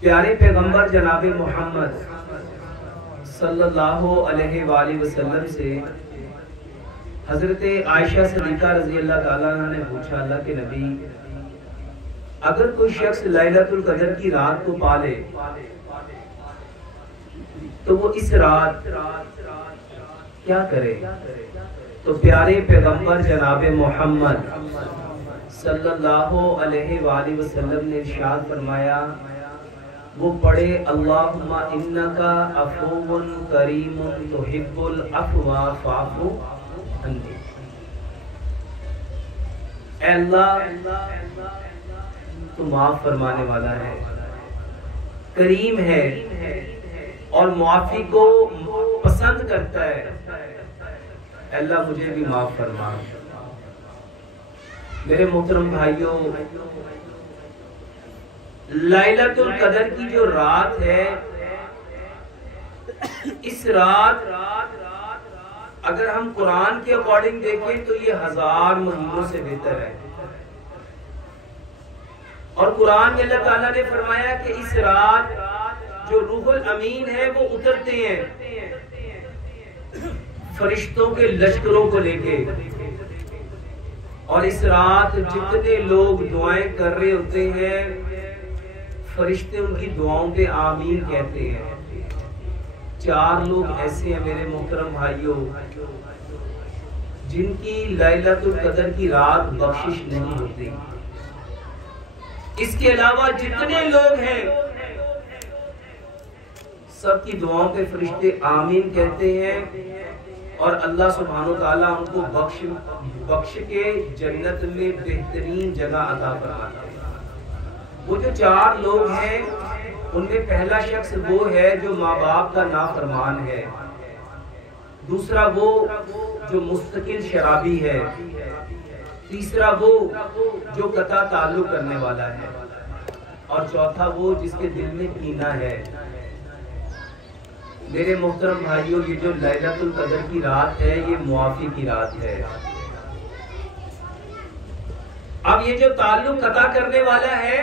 प्यारे पैगंबर जनाबे मोहम्मद सल्लल्लाहु अलैहि वसल्लम से हजरत आयशा सिद्दीक़ा रज़ी अल्लाह ताला अन्हा ने पूछा, अल्लाह के नबी, अगर कोई शख्स लैलतुल कदर की रात को पाले तो वो इस रात क्या करे? तो प्यारे पैगंबर जनाबे मोहम्मद सल्लल्लाहु अलैहि वसल्लम ने इरशाद फरमाया, वो पढ़े अल्लाहुम्मा इन्नका अफ़ुव्वुन करीमुन तुहिब्बुल अफ़्वा फ़अफ़ु अन्नी। ऐ अल्लाह, तू माफ फरमाने वाला है, करीम है और मुआफी को पसंद करता है। अल्लाह मुझे भी माफ फरमा। मेरे मोहतरम भाइयों, लैलतुल कदर की जो रात है, इस रात अगर हम कुरान के अकॉर्डिंग देखें तो ये 1000 महीनों से बेहतर है। और कुरान में अल्लाह ताला ने फरमाया कि इस रात जो रूहुल अमीन है वो उतरते हैं फरिश्तों के लश्करों को लेके, और इस रात जितने लोग दुआएं कर रहे होते हैं फरिश्ते उनकी दुआओं पे आमीन कहते हैं। 4 लोग ऐसे हैं मेरे मोहतरम भाइयों जिनकी लैलतुल कदर की रात बख्शिश नहीं होती। इसके अलावा जितने लोग हैं सबकी दुआओं पे फरिश्ते आमीन कहते हैं और अल्लाह सुब्हानो ताला उनको बख्श के जन्नत में बेहतरीन जगह अता फरमाता है। वो जो 4 लोग हैं उनमें पहला शख्स वो है जो माँ बाप का नाफरमान है, दूसरा वो जो मुस्तकिल शराबी है, तीसरा वो जो कता ताल्लुक करने वाला है, और चौथा वो जिसके दिल में कीना है। मेरे मोहतरम भाइयों, ये जो लैलतुल कदर की रात है ये मुआफी की रात है। अब ये जो ताल्लुक कता करने वाला है,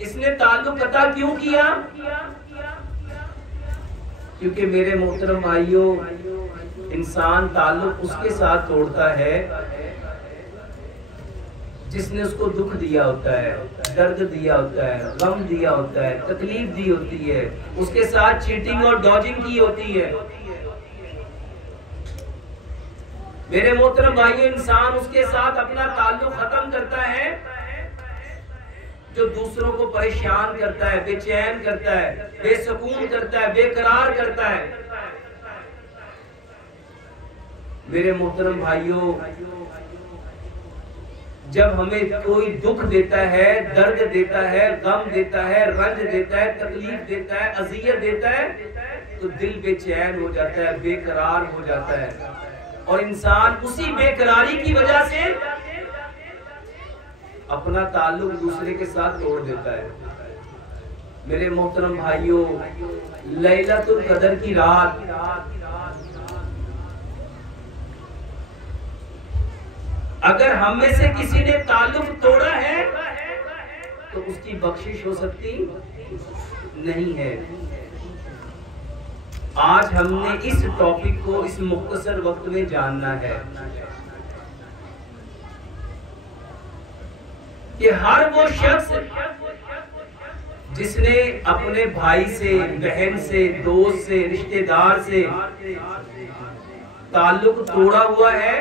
इसने ताल्लुक कता क्यों किया? क्योंकि मेरे मोहतरम भाइयों, इंसान ताल्लुक उसके साथ तोड़ता है जिसने उसको दुख दिया होता है, दर्द दिया होता है, गम दिया होता है, तकलीफ दी होती है, उसके साथ चीटिंग और डॉजिंग की होती है। मेरे मोहतरम भाइयों, इंसान उसके साथ अपना ताल्लुक खत्म करता है जो दूसरों को परेशान करता है, बेचैन करता है, बेसुकून करता है, बेकरार करता है। मेरे मोहतरम भाइयों, जब हमें कोई दुख देता है, दर्द देता है, गम देता है, रंज देता है, तकलीफ देता है, अज़ियत देता है, तो दिल बेचैन हो जाता है, बेकरार हो जाता है, और इंसान उसी बेकरारी की वजह से अपना ताल्लुक दूसरे के साथ तोड़ देता है। मेरे मोहतरम भाइयों, लैलतुल कदर की रात अगर हम में से किसी ने ताल्लुक तोड़ा है तो उसकी बख्शिश हो सकती नहीं है। आज हमने इस टॉपिक को इस मुख्तसर वक्त में जानना है कि हर वो शख्स जिसने अपने भाई से, बहन से, दोस्त से, रिश्तेदार से ताल्लुक तोड़ा हुआ है,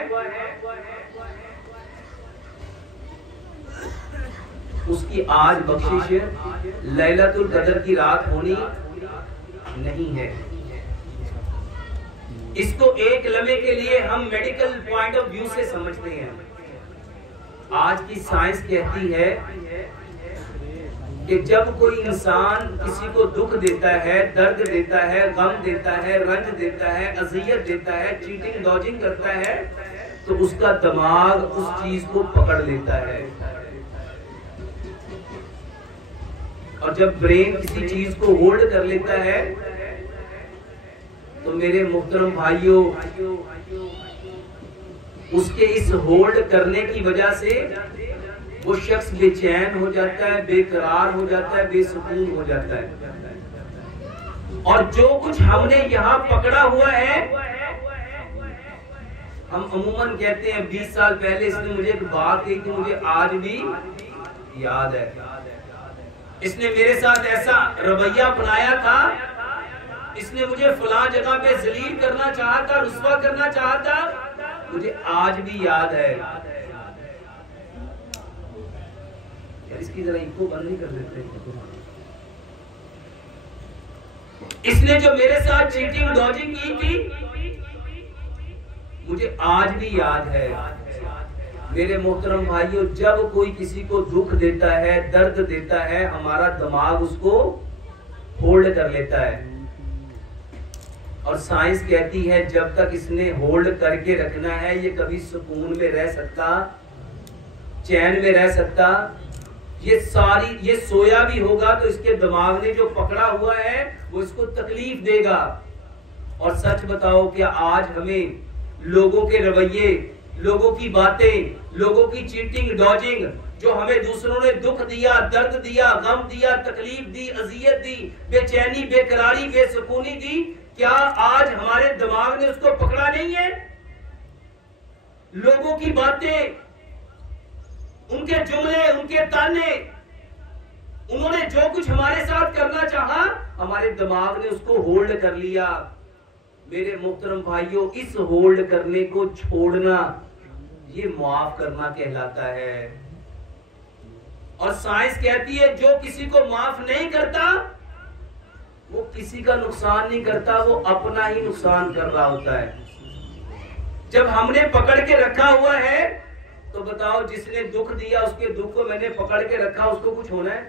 उसकी आज बख्शिश लैलतुल कदर की रात होनी नहीं है। इसको एक लम्हे के लिए हम मेडिकल पॉइंट ऑफ व्यू से समझते हैं। आज की साइंस कहती है कि जब कोई इंसान किसी को दुख देता है, दर्द देता है, गम देता है, रंज देता है, अज़ियत देता है, चीटिंग डॉजिंग करता है, तो उसका दिमाग उस चीज को पकड़ लेता है। और जब ब्रेन किसी चीज को होल्ड कर लेता है तो मेरे मुहतरम भाइयों, उसके इस होल्ड करने की वजह से वो शख्स बेचैन हो जाता है, बेकरार हो जाता है, बेसुकून हो जाता है। और जो कुछ हमने यहाँ पकड़ा हुआ है, हम अमूमन कहते हैं 20 साल पहले इसने मुझे एक बात कही थी, मुझे आज भी याद है। इसने मेरे साथ ऐसा रवैया अपनाया था, इसने मुझे फलां जगह पे जलील करना चाहा था, रुस्वा करना चाहा था, मुझे आज भी याद है। यार इसकी जरा इको बंद नहीं कर देते? इसने जो मेरे साथ चीटिंग डॉजिंग की थी, मुझे आज भी याद है। मेरे मोहतरम भाइयों, जब कोई किसी को दुख देता है, दर्द देता है, हमारा दिमाग उसको होल्ड कर लेता है। और साइंस कहती है जब तक इसने होल्ड करके रखना है, ये कभी सुकून में रह सकता, चैन में रह सकता। ये सोया भी होगा तो इसके दिमाग ने जो पकड़ा हुआ है वो इसको तकलीफ देगा। और सच बताओ, क्या आज हमें लोगों के रवैये, लोगों की बातें, लोगों की चीटिंग डॉजिंग, जो हमें दूसरों ने दुख दिया, दर्द दिया, गम दिया, तकलीफ दी, अजियत दी, बेचैनी, बेकरारी, बेसुकूनी दी, क्या आज हमारे दिमाग ने उसको पकड़ा नहीं है? लोगों की बातें, उनके जुमले, उनके ताने, उन्होंने जो कुछ हमारे साथ करना चाहा, हमारे दिमाग ने उसको होल्ड कर लिया। मेरे मोहतरम भाइयों, इस होल्ड करने को छोड़ना, ये माफ करना कहलाता है। और साइंस कहती है जो किसी को माफ नहीं करता वो किसी का नुकसान नहीं करता, वो अपना ही नुकसान कर रहा होता है। जब हमने पकड़ के रखा हुआ है तो बताओ, जिसने दुख दिया उसके दुख को मैंने पकड़ के रखा, उसको कुछ होना है?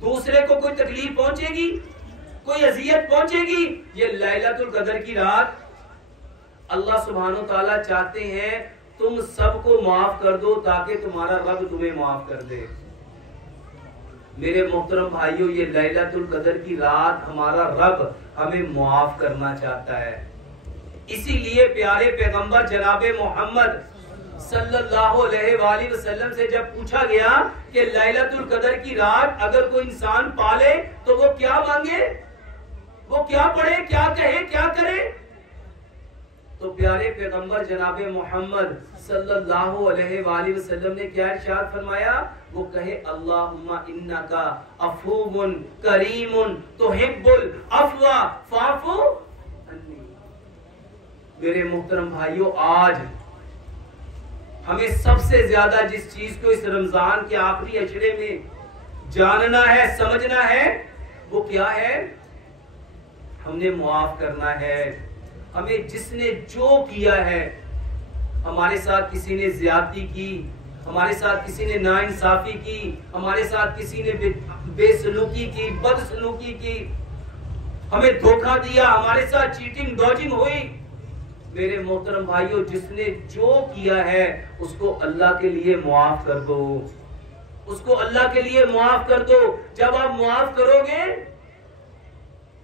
दूसरे को कोई तकलीफ पहुंचेगी, कोई अजियत पहुंचेगी? ये लैलतुल कदर की रात अल्लाह सुब्हानो ताला चाहते हैं तुम सबको माफ कर दो ताकि तुम्हारा रब तुम्हें माफ कर दे। मेरे मोहतरम भाइयों, ये लैलतुल कदर की रात हमारा रब हमें माफ करना चाहता है। इसीलिए प्यारे पैगंबर जनाबे मोहम्मद सल्लल्लाहु अलैहि वसल्लम से जब पूछा गया कि लैलतुल कदर की रात अगर कोई इंसान पाले तो वो क्या मांगे, वो क्या पढ़े, क्या कहे, क्या करे, तो प्यारे पैगंबर जनाबे मोहम्मद सल्लल्लाहु अलैहि वसल्लम ने क्या इरशाद फरमाया? वो कहे अल्लाहुम्मा इन्नका अफूमुन करीमुन तुहिब्बुल अफ़्वा फ़अफ़ु अन्नी। मेरे मोहतरम भाइयों, आज हमें सबसे ज्यादा जिस चीज को इस रमजान के आखिरी अशरे में जानना है, समझना है, वो क्या है? हमने मुआफ करना है। हमें जिसने जो किया है, हमारे साथ किसी ने ज्यादती की, हमारे साथ किसी ने नाइंसाफी की, हमारे साथ किसी ने बेसलूकी की, बदसलूकी की, हमें धोखा दिया, हमारे साथ चीटिंग डॉजिंग हुई, मेरे मोहतरम भाइयों, जिसने जो किया है उसको अल्लाह के लिए मुआफ कर दो, उसको अल्लाह के लिए मुआफ कर दो। जब आप मुआफ करोगे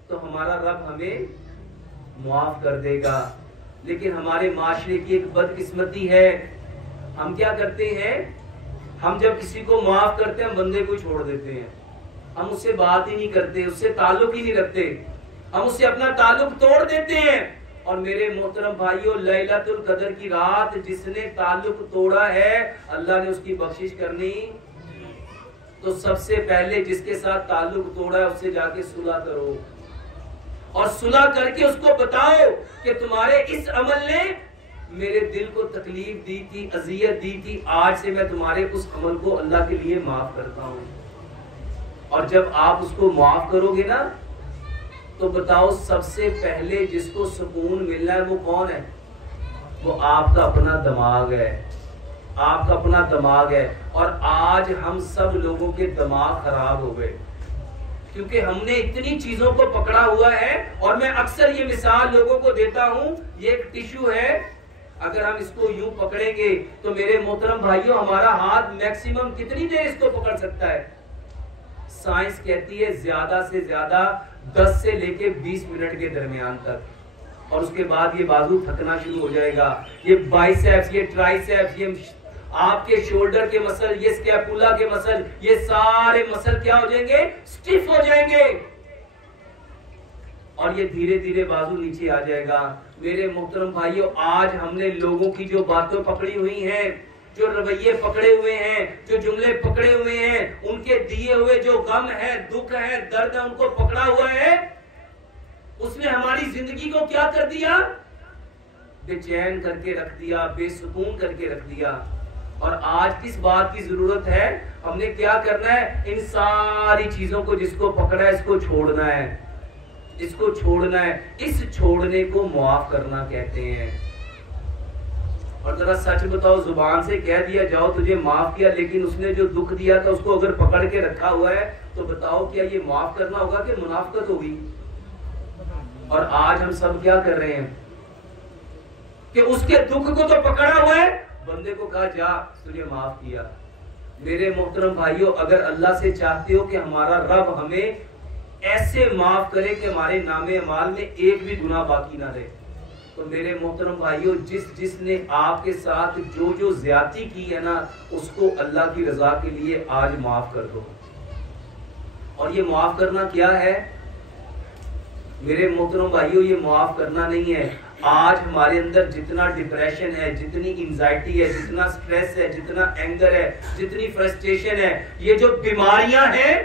तो हमारा रब हमें मुआफ कर देगा। लेकिन हमारे माशरे की एक बदकिस्मती है, हम क्या करते हैं, हम जब किसी को मुआफ करते हैं, हम बंदे को छोड़ देते हैं, हम उससे बात ही नहीं करते, उससे ताल्लुक ही नहीं रखते, हम उससे अपना ताल्लुक तोड़ देते हैं। और मेरे मोहतरम भाइयों, लैलतुल कदर की रात जिसने ताल्लुक तोड़ा है, अल्लाह ने उसकी बख्शिश करनी, तो सबसे पहले जिसके साथ ताल्लुक तोड़ा है उससे जाके सुलह करो, और सुलह करके उसको बताओ कि तुम्हारे इस अमल ने मेरे दिल को तकलीफ दी थी, अजियत दी थी, आज से मैं तुम्हारे उस अमल को अल्लाह के लिए माफ करता हूँ। और जब आप उसको माफ करोगे ना, तो बताओ सबसे पहले जिसको सुकून मिलना है वो कौन है? वो आपका अपना दिमाग है, आपका अपना दिमाग है। और आज हम सब लोगों के दिमाग खराब हो गए क्योंकि हमने इतनी चीजों को पकड़ा हुआ है। और मैं अक्सर ये मिसाल लोगों को देता हूँ, ये एक टिश्यू है, अगर हम इसको यूं पकड़ेंगे तो मेरे मोहतरम भाइयों, हमारा हाथ मैक्सिमम कितनी देर इसको पकड़ सकता है? साइंस कहती है ज्यादा से ज्यादा 10 से लेके 20 मिनट के दरमियान तक, और उसके बाद ये बाजू थकना शुरू हो जाएगा, ये बाइसेप्स, ये ट्राइसेप्स, ये आपके शोल्डर के मसल, ये स्कैपुला के मसल, ये सारे मसल क्या हो जाएंगे? स्टिफ हो जाएंगे और ये धीरे धीरे बाजू नीचे आ जाएगा। मेरे मोहतरम भाइयों, आज हमने लोगों की जो बातें पकड़ी हुई हैं, जो रवैये पकड़े हुए हैं, जो जुमले पकड़े हुए हैं, उनके दिए हुए जो गम है, दुख है, दर्द है, उनको पकड़ा हुआ है, उसने हमारी जिंदगी को क्या कर दिया? बेचैन करके रख दिया, बेसुकून करके रख दिया। और आज किस बात की जरूरत है? हमने क्या करना है? इन सारी चीजों को जिसको पकड़ा है इसको छोड़ना है, इसको छोड़ना है। इस छोड़ने को मुआफ करना कहते हैं। और जरा सच बताओ, जुबान से कह दिया जाओ तुझे माफ किया, लेकिन उसने जो दुख दिया था उसको अगर पकड़ के रखा हुआ है तो बताओ क्या ये माफ करना होगा कि मुनाफकत होगी? और आज हम सब क्या कर रहे हैं कि उसके दुख को तो पकड़ा हुआ है, बंदे को कहा जा तुझे माफ किया। मेरे मोहतरम भाइयों, अगर अल्लाह से चाहते हो कि हमारा रब हमें ऐसे माफ करे कि हमारे नामे अमाल में एक भी गुनाह बाकी ना रहे, तो मेरे मोहतरम भाइयों, जिसने आपके साथ जो जो ज्यादती की है ना, उसको अल्लाह की रजा के लिए आज माफ कर दो। और ये माफ करना क्या है मेरे मोहतरम भाइयों? ये माफ करना नहीं है। आज हमारे अंदर जितना डिप्रेशन है, जितनी एंजाइटी है, जितना स्ट्रेस है, जितना एंगर है, जितनी फ्रस्ट्रेशन है, ये जो बीमारियां हैं,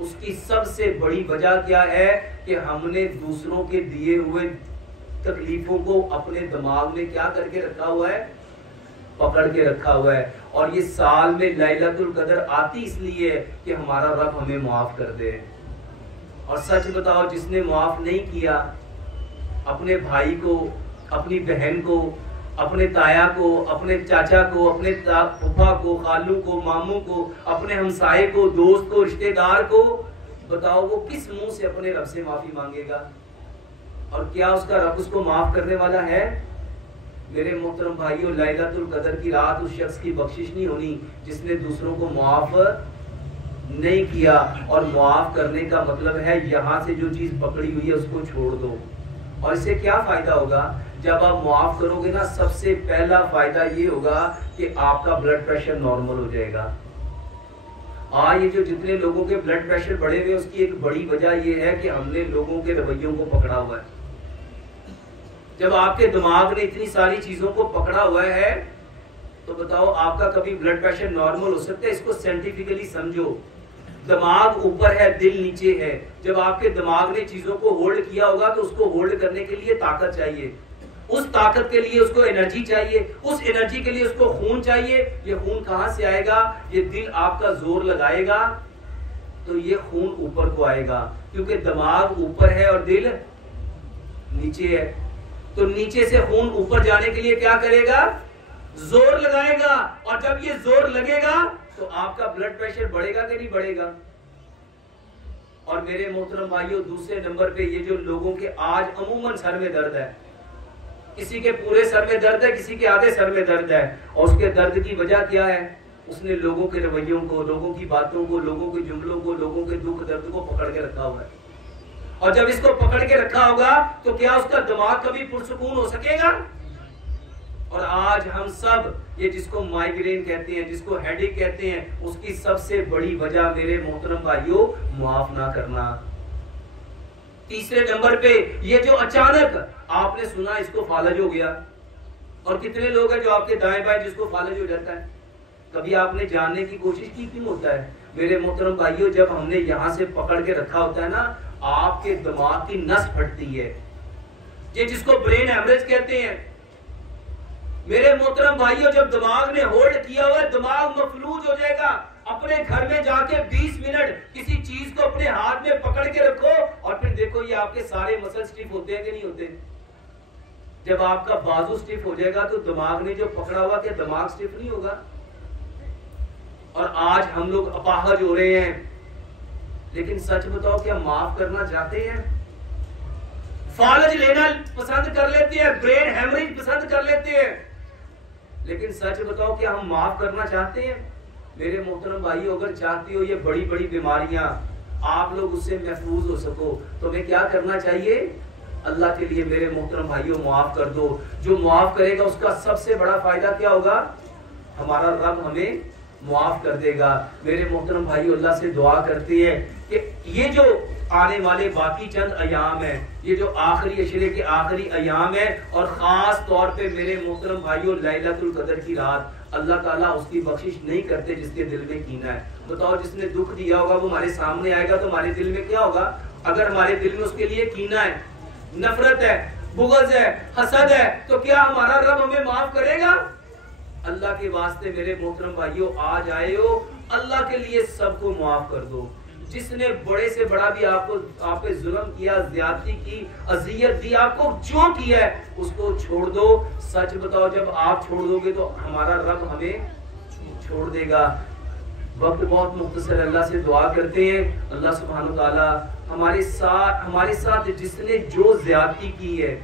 उसकी सबसे बड़ी वजह क्या है कि हमने दूसरों के दिए हुए तकलीफों को अपने दिमाग में क्या करके रखा हुआ है? पकड़ के रखा हुआ है। और ये साल में लैलतुल कदर आती इसलिए है कि हमारा रब हमें माफ कर दे। और सच बताओ, जिसने माफ नहीं किया अपने भाई को, अपनी बहन को, अपने ताया को, अपने चाचा को, अपने फूफा को, खालू को, मामू को, अपने हमसाये को, दोस्त को, रिश्तेदार को, बताओ वो किस मुंह से अपने रब से माफी मांगेगा? और क्या उसका रब उसको माफ करने वाला है? मेरे मोहतरम भाइयों, लैलतुल कदर की रात उस शख्स की बख्शिश नहीं होनी जिसने दूसरों को माफ नहीं किया। और माफ करने का मतलब है यहाँ से जो चीज पकड़ी हुई है उसको छोड़ दो। और इससे क्या फायदा होगा? जब आप माफ करोगे ना, सबसे पहला फायदा ये होगा कि आपका ब्लड प्रेशर नॉर्मल हो जाएगा। ये जो जितने लोगों के ब्लड प्रेशर बढ़े हुए, उसकी एक बड़ी वजह ये है कि हमने लोगों के रवैयों को पकड़ा हुआ है। जब आपके दिमाग ने इतनी सारी चीजों को पकड़ा हुआ है, तो बताओ आपका कभी ब्लड प्रेशर नॉर्मल हो सकता है? इसको साइंटिफिकली समझो। दिमाग ऊपर है, दिल नीचे है। जब आपके दिमाग ने चीजों को होल्ड किया होगा तो उसको होल्ड करने के लिए ताकत चाहिए, उस ताकत के लिए उसको एनर्जी चाहिए, उस एनर्जी के लिए उसको खून चाहिए। ये खून कहां से आएगा? ये दिल आपका जोर लगाएगा तो ये खून ऊपर को आएगा, क्योंकि दिमाग ऊपर है और दिल नीचे है। तो नीचे से खून ऊपर जाने के लिए क्या करेगा? जोर लगाएगा। और जब ये जोर लगेगा तो आपका ब्लड प्रेशर बढ़ेगा कि नहीं बढ़ेगा? और मेरे मोहतरम भाइयों, दूसरे नंबर पे ये जो लोगों के आज अमूमन सर में दर्द है, किसी के पूरे सर में दर्द है, किसी के आधे सर में दर्द है। और उसके दर्द की वजह क्या है? उसने लोगों के रवैयों को, लोगों की बातों को, लोगों के जुमलों को, लोगों के दुख दर्द को पकड़ के रखा हुआ है। और जब इसको पकड़ के रखा होगा तो क्या उसका दिमाग कभी पुरसुकून हो सकेगा? और आज हम सब, ये जिसको माइग्रेन कहते हैं, जिसको हेडेक कहते हैं, उसकी सबसे बड़ी वजह मेरे मोहतरम भाइयों माफ ना करना। तीसरे नंबर पे ये जो अचानक आपने सुना इसको फालज हो गया। और कितने लोग हैं जो आपके दाएं बाएं जिसको फालज हो जाता है? कभी आपने जानने की कोशिश की क्यों होता है? मेरे मोहतरम भाइयों, जब हमने यहां से पकड़ के रखा होता है ना, आपके दिमाग की नस फटती है, ये जिसको ब्रेन हेमरेज कहते हैं। मेरे मोहतरम भाइयों, जब दिमाग ने होल्ड किया हुआ है, दिमाग मफलूज हो जाएगा। अपने घर में जाके 20 मिनट किसी चीज को अपने हाथ में पकड़ के रखो और फिर देखो ये आपके सारे मसल स्टिफ होते हैं कि नहीं होते? जब आपका बाजू स्टिफ हो जाएगा तो दिमाग ने जो पकड़ा हुआ, क्या दिमाग स्टिफ नहीं होगा? और आज हम लोग अपाहज हो रहे हैं। लेकिन सच बताओ, क्या माफ करना चाहते हैं? फालज लेना पसंद कर लेते हैं, ब्रेन हेमरेज पसंद कर लेते हैं। लेकिन सच बताओ, क्या हम माफ करना चाहते हैं? मेरे मोहतरम भाइयों, अगर चाहते हो ये बड़ी बड़ी बीमारियां आप लोग उससे महफूज हो सको, तो हमें क्या करना चाहिए? अल्लाह के लिए मेरे मोहतरम भाइयों माफ कर दो। जो माफ करेगा उसका सबसे बड़ा फायदा क्या होगा? हमारा रब हमें मुआफ कर देगा। मेरे मोहतरम भाई, अल्लाह से दुआ करते हैं कि ये जो आने वाले बाकी चंद अयाम है, ये जो आखिरी अशरे के आखिरी अयाम है, और खास तौर पे मेरे मोहतरम भाइयों लैलतुल कदर की रात, अल्लाह ताला उसकी बख्शिश नहीं करते जिसके दिल में कीना है। बताओ, जिसने दुख दिया होगा वो हमारे सामने आएगा तो हमारे दिल में क्या होगा? अगर हमारे दिल में उसके लिए कीना है, नफरत है, बुग़्ज़ है, हसद है, तो क्या हमारा रब हमें माफ करेगा? अल्लाह के वास्ते मेरे मोहतरम भाइयों, आज आए हो, अल्लाह के लिए सबको माफ कर दो। जिसने बड़े से बड़ा भी आप पे जुल्म किया, ज्यादती की, अजियत दी, आपको जो किया है उसको छोड़ दो। सच बताओ, जब आप छोड़ दोगे तो हमारा रब हमें छोड़ देगा। वक्त बहुत मुख्तसर, अल्लाह से दुआ करते हैं, अल्लाह सुब्हानहू तआला हमारे साथ जिसने जो ज्यादती की है,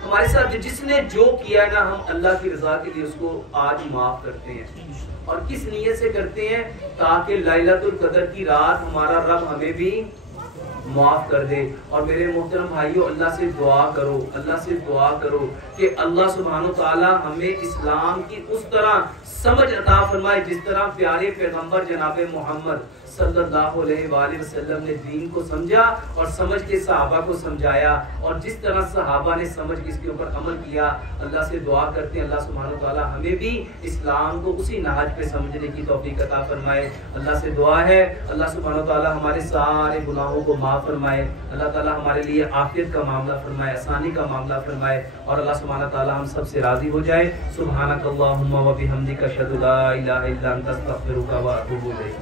हमारे साथ जिसने जो किया है ना, हम अल्लाह की रजा के लिए उसको आज माफ करते हैं। और किस नीयत से करते हैं? ताकि लैलतुल कदर की रात हमारा रब हमें भी माफ कर दे। और मेरे मोहतरम भाइयों, अल्लाह से दुआ करो, अल्लाह से दुआ करो कि अल्लाह सुब्हानहू तआला हमें इस्लाम की उस तरह समझ अता फरमाए जिस तरह प्यारे पैगंबर जनाब मोहम्मद सल्लल्लाहु अलैहि वसल्लम ने दीन को समझा और समझ के सहाबा को समझाया, और जिस तरह सहाबा ने समझ के इसके ऊपर अमल किया। अल्लाह से दुआ करते हैं अल्लाह सुब्हानहू तआला हमें भी इस्लाम को उसी नहज पे समझने की तौफीक अता फरमाए। अल्लाह से दुआ है अल्लाह सुब्हानहू तआला हमारे सारे गुनाहों को माफ फरमाए, अल्लाह ताला हमारे लिए आफियत का मामला फरमाए, आसानी का मामला फरमाए, और अल्लाह सुब्हानहू तआला हम सब से राजी हो जाए। सुब्हानकल्लाहुम्मा व बिहम्दिका अशहदु ला इलाहा इल्ला अंता अस्तगफिरुका व अतूबु इलैक।